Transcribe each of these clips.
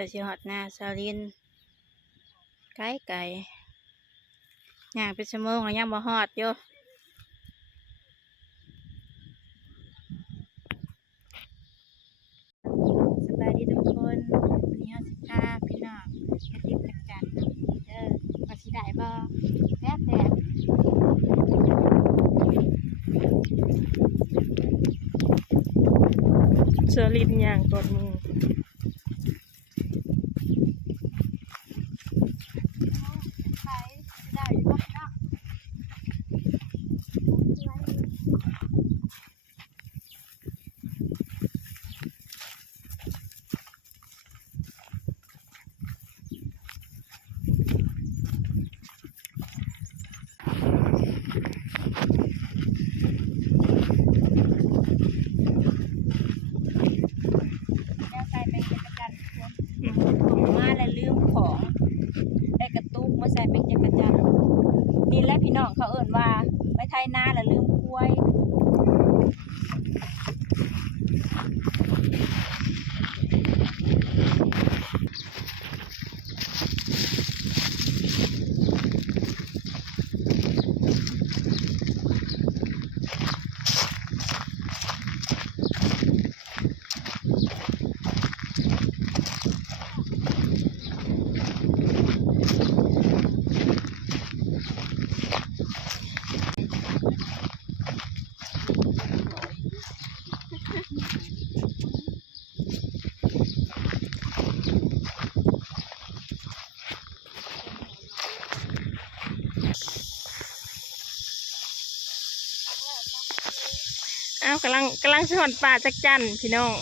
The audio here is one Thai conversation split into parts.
พื่อสิฮอดนาซาลินไกลไก่ย่างเป็นชั่วโมงก็ยังบ่ฮอดอยู่สบายดีทุกคนวันนี้เราสิพาพี่น้องไปติดจักรจันทร์เด้อว่าสิได้บ่แป๊บซาลินย่างกดมือมาแล้วลืมของได้กระตุกมาใส่เป็นจักรจันทร์นี่แหละพี่น้องเขาเอิ่นว่าไปไทยนาแล้วลืมกล้วยอ้าวกำลังสอนป่าจักจันพี่น้อง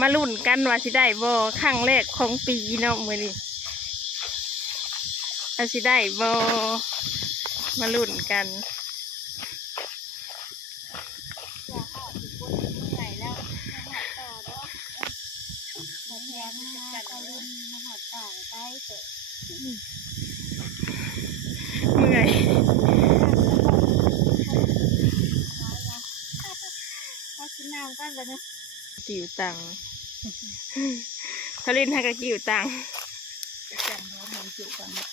มาลุ้นกันว่าสิได้บ่ครั้งแรกของปีเนาะมื้อนี้ว่าสิได้บ่มาลุ้นกันเมื่อยน้ำกันแล้วนะกิ่วตังทะลินให้กับกิ่วตังจังเขาทำกิ่วก่อนนะ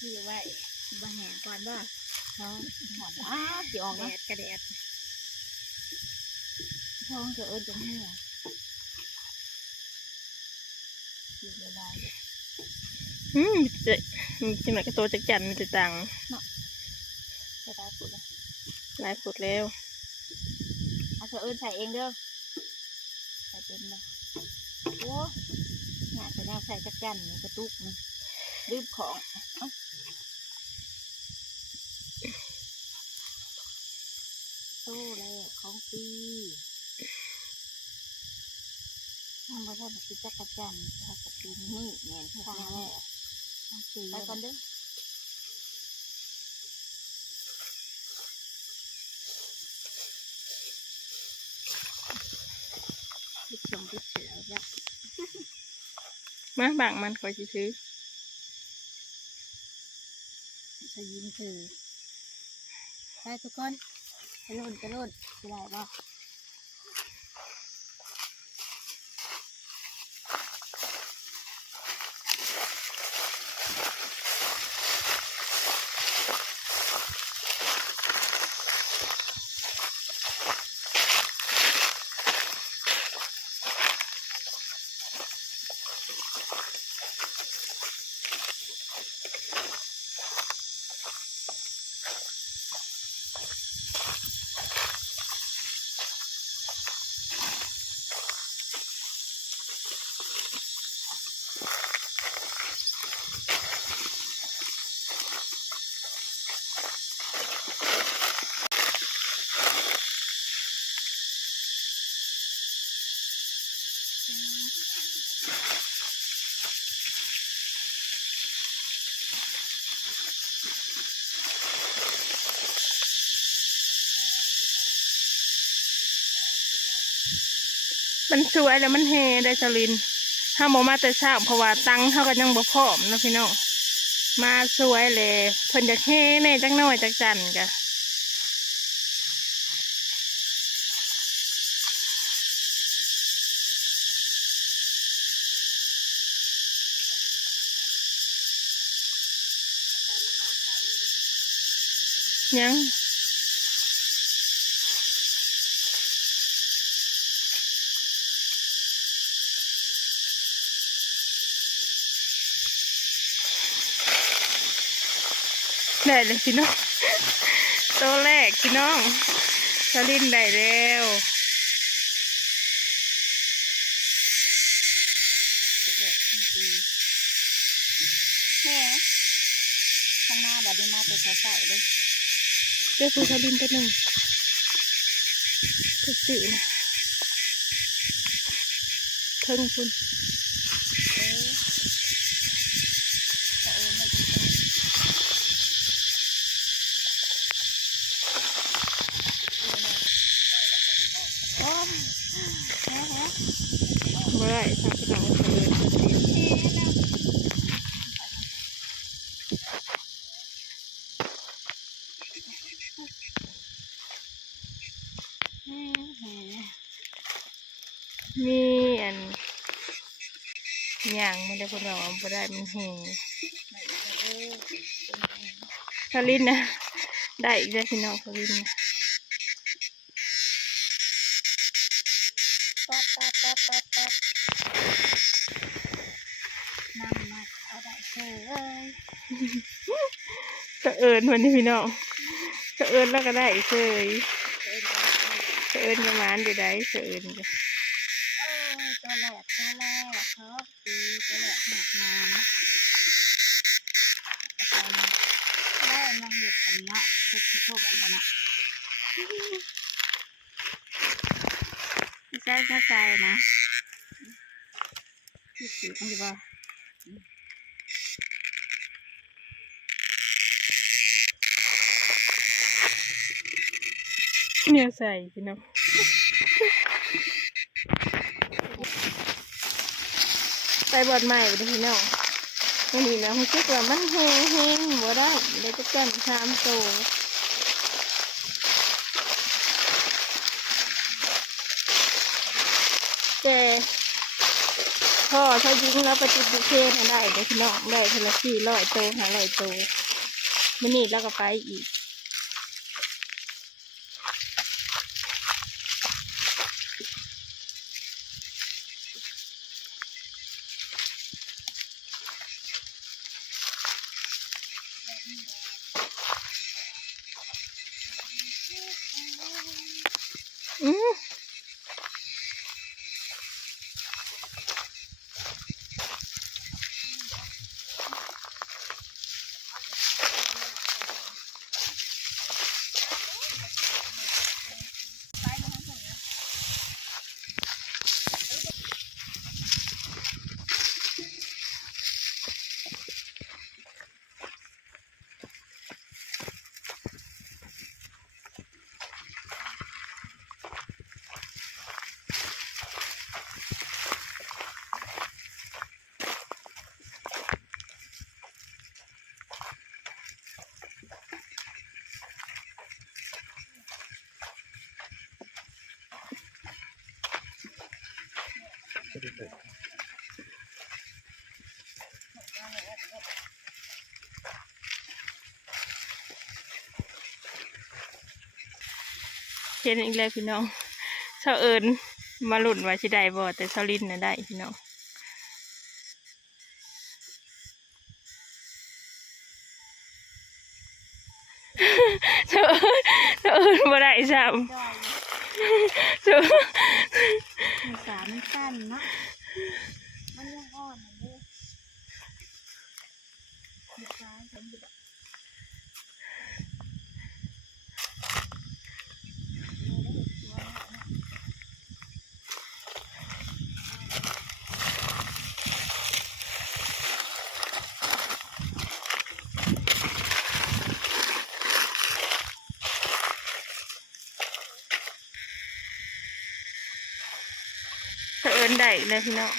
กิ่วไว้บะแหงก่อนบ่เขาหอมกิ่วออกแดดกระแดดท้องจะเอิญจะเมื่อกิ่วละลายจะมันก็โตจากจันมันจะตังเนาะจะได้ผุดแล้วลายผุดแล้วเอาเธอเอิญใส่เองเด้อใส่เป็นเลยโอ้หน้าจะแนวใส่จักจันกระตุกรีบของตู้เลยของปีทำมาทำแบบจักจันทำแบบปีนี้เงี้ยทำอะไรของปีไปก่อนเด้อติดชมติดเสือจ้ะมาบางมันคอยซื้อจะยิ้มถือได้ทุกคนกระโดดได้บ่มันสวยแล้วมันเฮได้สลินถ้าหมอมาแต่เช้าเพราะว่าตังเขาก็ยังบ่พร้อมนะพี่น้องมาสวยเลยเพิ่นจะเฮแน่จังน้อยจักจันกะ ม ยังได้เลยพี่น้องตัวแรกพี่น้องสลินได้แล้วแค่ข้างหน้าบัดนี้มาเป็นใส่ๆเลย เจ้าฟูสลินตัวหนึ่งตัวจิ๋วนะเพิ่งคุณ จะไม่เป็นโอ้แฮะ เมื่อไรทางพี่น้องเลยมีอันอย่างมันได้คนเราไม่ได้มันแห้งสลินนะได้อีกแล้วพี่น้องสลินนะ ป๊อปนั่งมาเอาได้เฉย สะเอิญวันนี้พี่น้องสะเอิญแล้วก็ได้เคยสะเอิญประมาณอยู่ได้สะเอิญจ้ะ ตัวแรกครับตัวแรกหนักน้ำแล้วมาเห็ดอันนี้เห็ดทุบอันนี้ไม่ใช่เข้าใจนะที่สีมันจะบอก เนี่ยใส่พี่น้องใส่บอดใหม่ไปพี่น้องวันนี้นะคุณคิดว่ามันแห้งบ่ได้เลยจะกันชามโตแต่พ่อเขายิงแล้วไปติดบุเคนได้เลยพี่น้องได้ทีละ400 โต500 โตวันนี้แล้วก็ไปอีกอือเห็นอีกแล้วพี่น้องเช้าเอิญมาหลุ่นว่าสิได้บ่แต่เช้าลินน่ะได้พี่น้องเช้าเอิญบ่ได้ซ้ำเช้า สารมันสั้นเนาะมันยังอ่อนเลยสารฉันอยู่ เช้าเอิญได้อีกแล้วพี่น้อง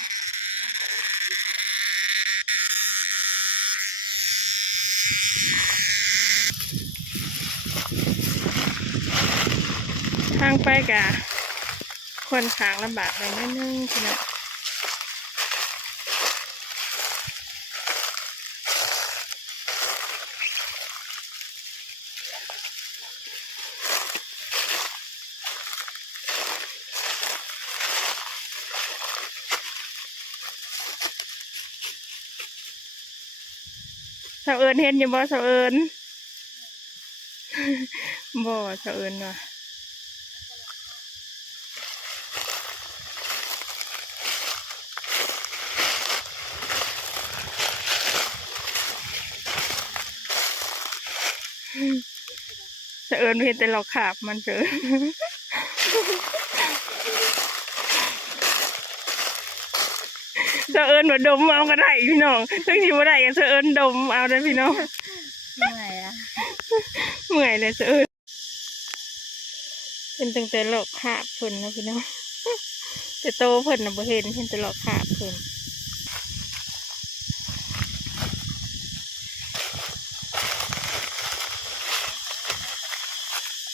ทางไปกะคนขางลำบากหน่อยนิดนึงพี่น้อง าวเอิญเห็นอยู่บ่สาวเอิญบ่สาวเอิญว่ะสาวเอิญเห็นแต่หลอกขาบมันเจอสาวเอิญว่าดมเอาก็ได้พี่น้องซึ่งที่ว่าได้กันสาวเอิญดมเอาได้พี่น้องเหนื่อยอ่ะ เมื่อยเลยสาวเอิญเป็นตั้งแต่หลอกขาบเพิ่นนะพี่น้องแต่โตเพิ่นน่ะบ่เห็นแต่หลอกขาบเพิ่น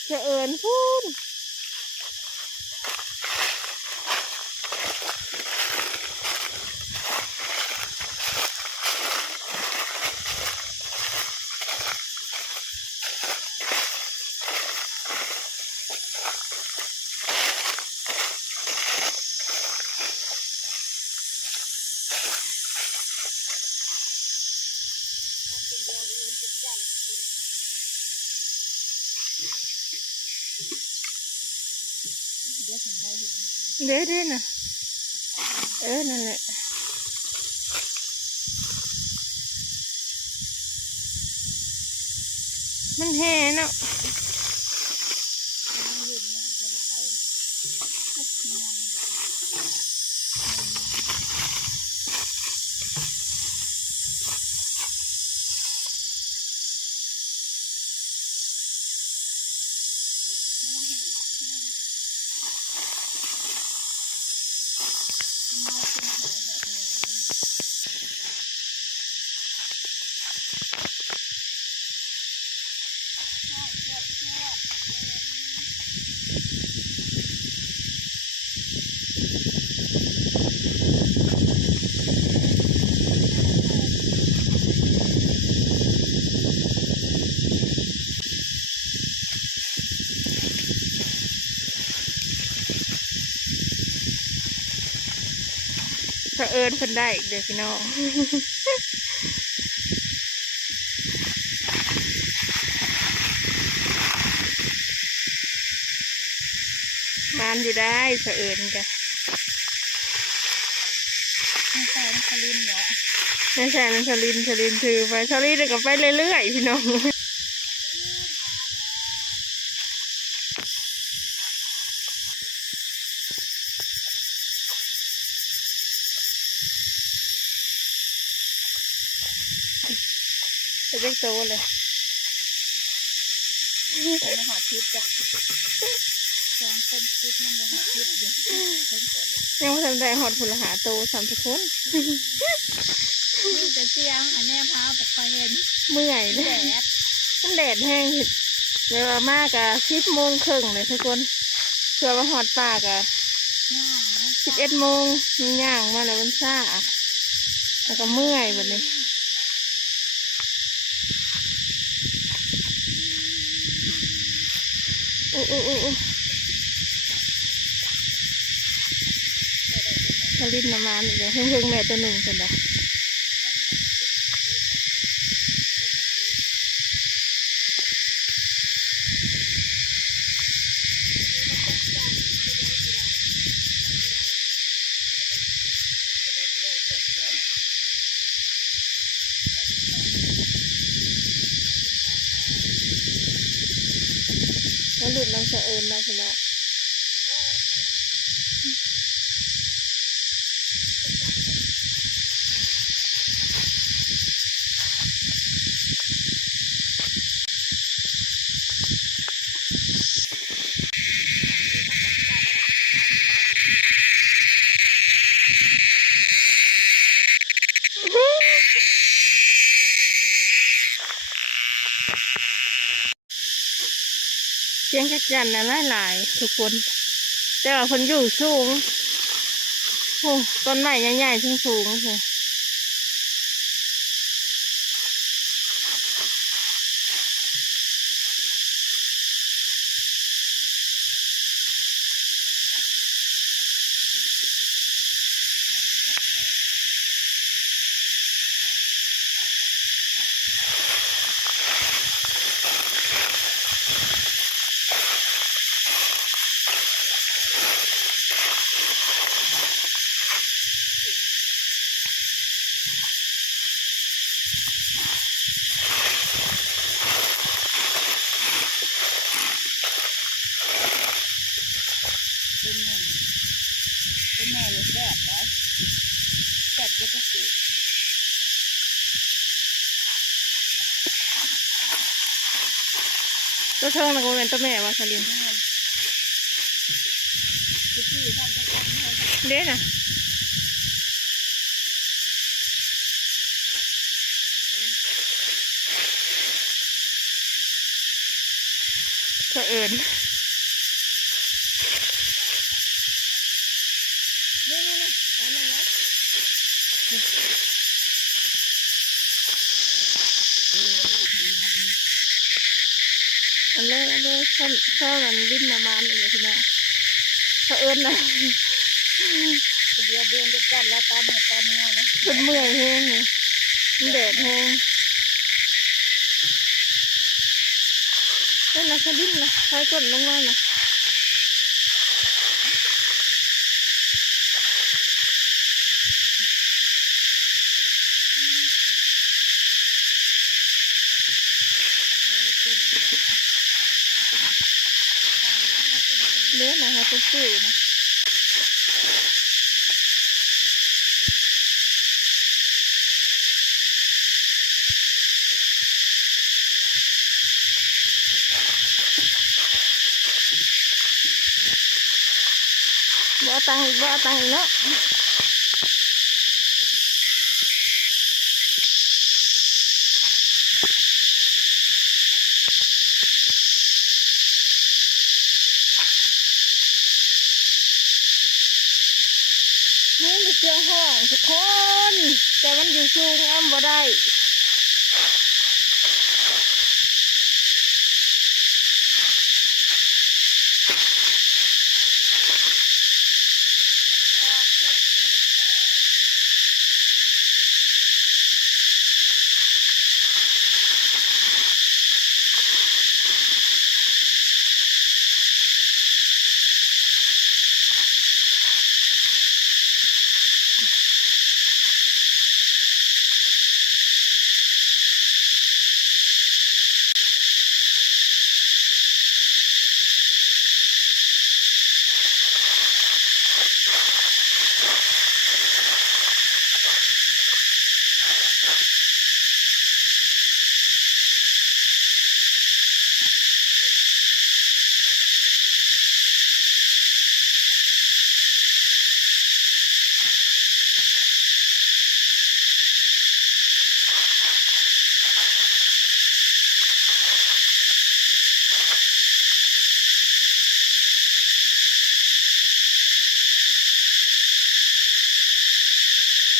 สาวเอิญพูนเด้อน่ะนั่นแหละมันแห่เนาะสาวเอิญเพิ่นได้อีกเด้อพี่น้องมานอยู่ได้สาวเอิญจ้ะไม่ใช่น้ำสลินเหรอ ไม่ใช่มันสลินถือไปสลินก็ไปเรื่อยๆพี่น้องจะได้โตเลยแต่ไม่หอดชิดจ้ะสองคนชิดยังไม่หอดชิดอยู่ยังไม่ทำได้หอดผลหาโต30 คนนี่จะเตียงอันนี้พาไปคอยเห็นเมื่อยเลยมันแดดแห้งเวลามากอะ10:30เลยทุกคนเพื่อมาหอดป่ากะ11 โมงมันย่างมาแล้วมันซ่าแล้วก็เมื่อยแบบนี้ทะลินน้ำมันอีกแล้วเพิ่งแม่ตัวหนึ่งคนละแล้วหลุดน้ำเสะเอิญเราพี่น้องเสียงจักจั่นนะหลายทุกคนแต่ว่าคนอยู่สูงโอ้ต้นไม้ใหญ่ๆสูงเลย ก็จะสิ ตัวเทิงนะโมเมนตัวแม่ว่าสลิน ที่ทำจะทำให้ เด้น่ะก็เอิญ นี่เอามาแล้ว อันเลยชอบมันดิ้นประมาณนี้เลยพี่น้องก็เอิญนะ เดียวเดือนจะกันแล้วตาเมื่อตาเมื่อนะ เป็นเมื่อยแห้งนี่มันแดดแห้งนั่นนะก็ดิ้นนะใช้ก้นลงมานะเด้นะฮะเป็นสิวนะบ่เอาตังค์อีกบ่เอาตังค์อีกเนาะนี่มีเสียงห้องทุกคนแต่มันอยู่สูงอ้ำบ่ได้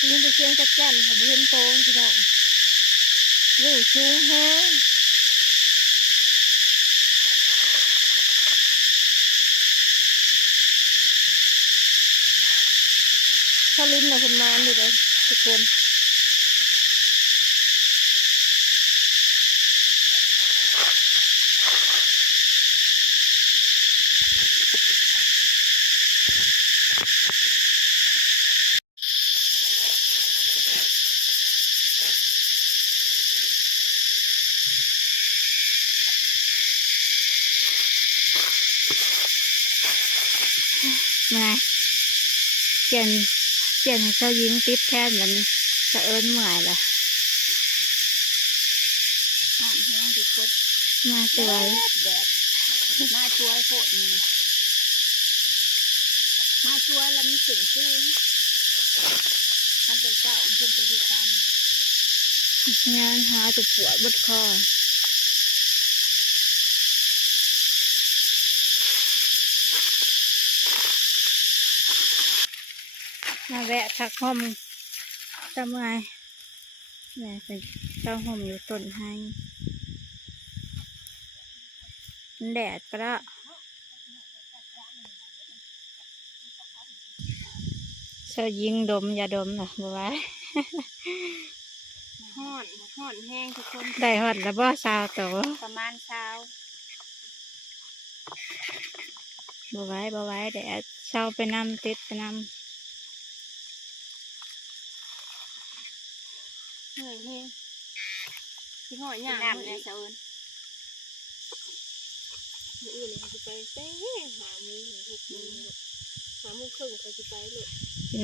นี่เป็นเสียงจัดจันค่ะบ่เห็นโตนพี่น้องนี่สูงแฮงถ้าลิ้นนะคนมาอยู่เลยทุกคนมาเปลี่ยนให้เจ้ายิงติดแทนแบบนี้จะเอิ้นเมื่อยละ ห้ามแห้งทุกคน มาสวย แดดมาช่วยโคตรมือมาช่วยแล้วมีเสียงสูงท่านเป็นเจ้าเพิ่นจะอยู่กัน งานหาจะปวดบดคอมาแวะทักห้อมทำไงแม่เป็นเจ้าห่มอยู่ต้นไห้มันแดดก็แล้วเจ้ายิงดมอย่าดมนะบัวไว้ ห่อนแห้งทุกคน ได้หอดแล้วบ่สาวโต ประมาณเช้า บัวไว้แดดเช้าไปนำติดไปน เหนื่อยแห้งที่ห่อยหยางน้ำเลยเจ้าเอิญ ำอื่นเขาจะไปเต้หามือหามือครึ่งเขาจะไปเลย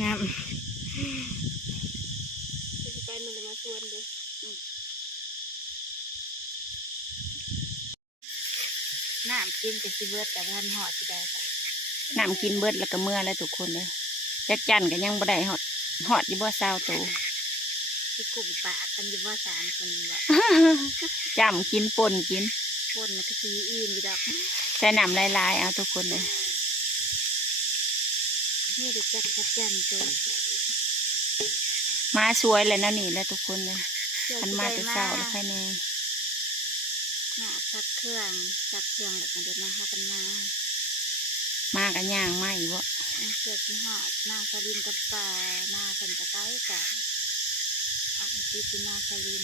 น้ำ มันจะมาชวนดูน้ำกินกับซีเบิร์ดแต่ท่านหอดสิได้ค่ะน้ำกินเบิร์ดแล้วก็เมื่อแล้วทุกคนเลยจักจันกันยังบ่ได้หอดยี่บ่เศร้าตัวที่กลุ่มปากกันยี่บ่3 คนละ จำกินป่นกินป่นแล้วก็ซีอิ่มอยู่ดอกใส่น้ำลายๆเอาทุกคนเลยนี่เด็กจักจันตัวมาสวยเลยนะนี่แล้วทุกคนเลยมันมาแต่เช้าแล้วค่อยแน่ซักเครื่องแล้วกันเดินมาหากันมากันย่างมาอีกวะเสื้อที่หอดหน้าสลินกับปลาหน้าเป็นตะไคร้กันออกมาตีเป็นหน้าสลิน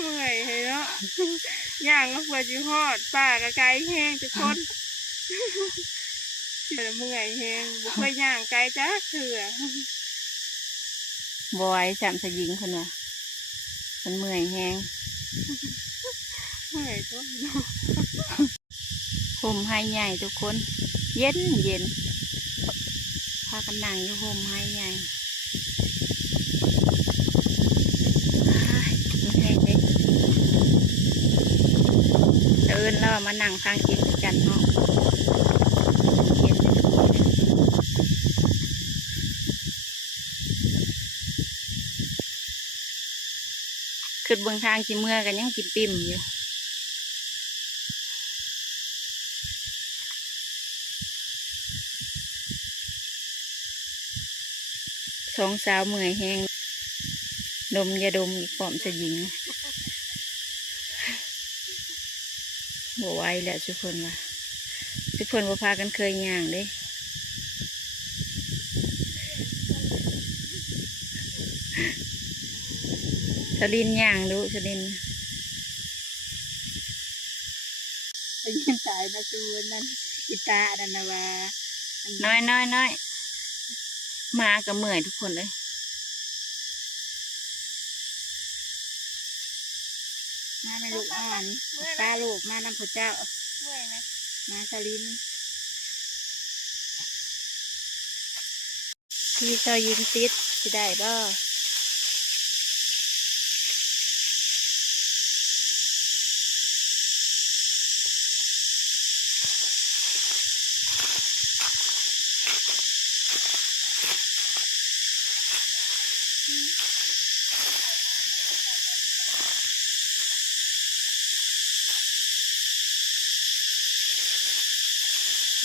เมื่อยเนาะย่างก็เพื่อจีหอดปลากระไก่แห้งทุกคนเมื่อยแห้งบุกไปย่างไก่จ้าเถื่อบอยจำสยิงคนว่ะคนเมื่อยแห้งเมื่อยทุกห่มให้ใหญ่ทุกคนเย็นพากันนั่งอยู่ห่มให้ใหญ่มันแห้งเลยเดินแล้วมานั่งฟังกินกันเนาะเย็นขึ้นเบื้องทางสิเมื่อกันยังกินปิ่มอยู่สองสาวเมื่อยแห้งดมยาดมอีกปอมจะยิงหัวไวแหละทุกคนว่ะทุกคนว่าพากันเคยย่างเด้สลินย่างดูสลินยินสายนะจูนนั่นอิตาดันนะว่าน้อยมากับเมื่อยทุกคนเลยมาในลูกอ่อนป้าลูกมานำพระเจ้าเมื่อยไหมมาสลินที่ซอยยิงติดจะได้บ่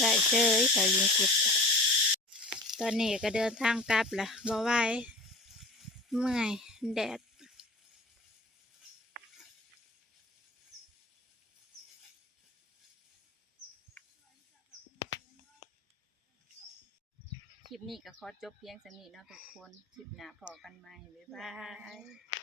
ได้เชยซอยยิงติดตอนนี้ก็เดินทางกลับแหละบ่ไหวเมื่อยแดดคลิปนี้ก็ขอจบเพียงสำนี้เนาะทุกคนคลิปหน้าพอกันใหม่บ๊ายบาย